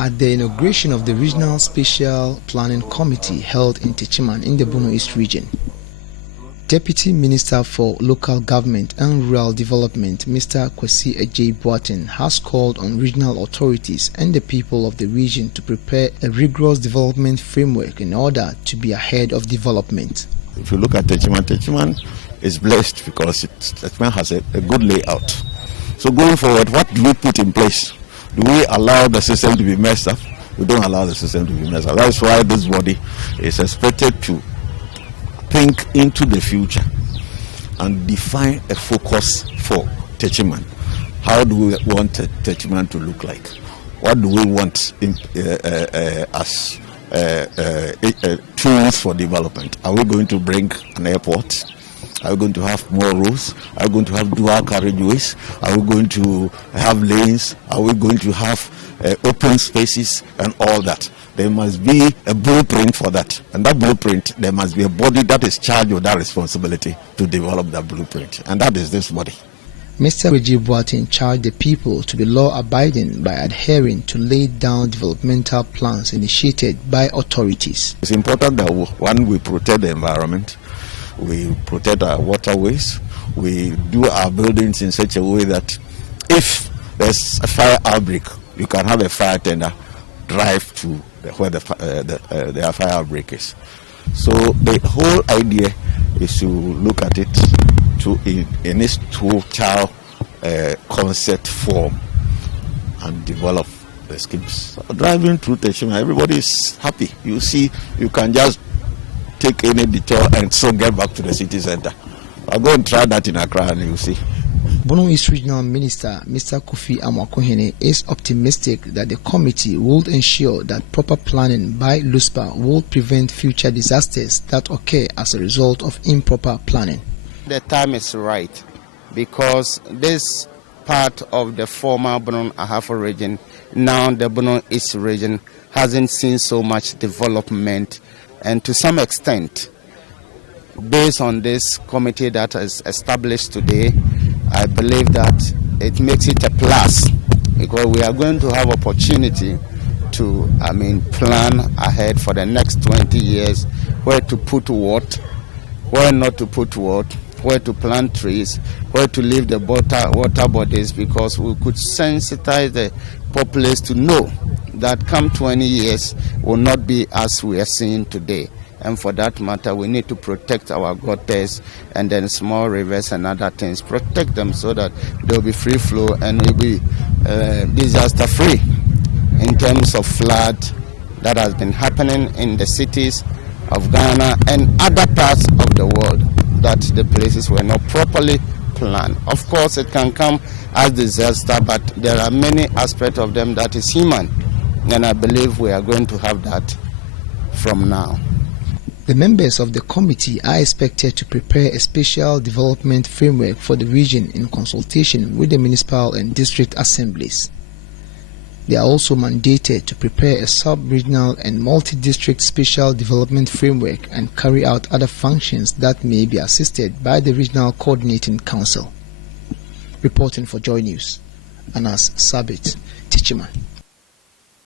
At the inauguration of the Regional Spatial Planning Committee held in Techiman in the Bono East region, Deputy Minister for Local Government and Rural Development, Mr. Kwesi Ajay Boateng, has called on regional authorities and the people of the region to prepare a rigorous development framework in order to be ahead of development. If you look at Techiman, Techiman is blessed because Techiman has a good layout. So going forward, what do we put in place? Do we allow the system to be messed up? We don't allow the system to be messed up. That's why this body is expected to think into the future and define a focus for Techiman. How do we want Techiman to look like? What do we want as tools for development? Are we going to bring an airport? Are we going to have more roads? Are we going to have dual carriageways? Are we going to have lanes? Are we going to have open spaces and all that? There must be a blueprint for that. And that blueprint, there must be a body that is charged with that responsibility to develop that blueprint. And that is this body. Mr. Ajay Boateng charged the people to be law-abiding by adhering to laid down developmental plans initiated by authorities. It's important that one, we protect the environment, we protect our waterways, we do our buildings in such a way that if there's a fire outbreak, you can have a fire tender drive to where the fire outbreak is. So the whole idea is to look at it in its total concept form and develop the schemes. Driving through Techiman, everybody is happy. You see, you can just take any detour and so get back to the city center. I'll go and try that in Accra and you'll see. Bono East Regional Minister Mr. Kofi Amwakohene is optimistic that the committee will ensure that proper planning by LUSPA will prevent future disasters that occur as a result of improper planning. The time is right because this part of the former Bono Ahafo region, now the Bono East region, hasn't seen so much development, and to some extent, based on this committee that is established today, I believe that it makes it a plus because we are going to have opportunity to, plan ahead for the next 20 years, where to put what, where not to put what, where to plant trees, where to leave the water bodies, because we could sensitize the populace to know that come 20 years will not be as we are seeing today. And for that matter, we need to protect our gutters and then small rivers and other things. Protect them so that there will be free flow and will be disaster free in terms of flood that has been happening in the cities of Ghana and other parts of the world, that the places were not properly planned. Of course, it can come as disaster, but there are many aspects of them that is human. And I believe we are going to have that from now. The members of the committee are expected to prepare a special development framework for the region in consultation with the municipal and district assemblies. They are also mandated to prepare a sub-regional and multi-district special development framework and carry out other functions that may be assisted by the Regional Coordinating Council. Reporting for Joy News, Anas Sabit, Techiman.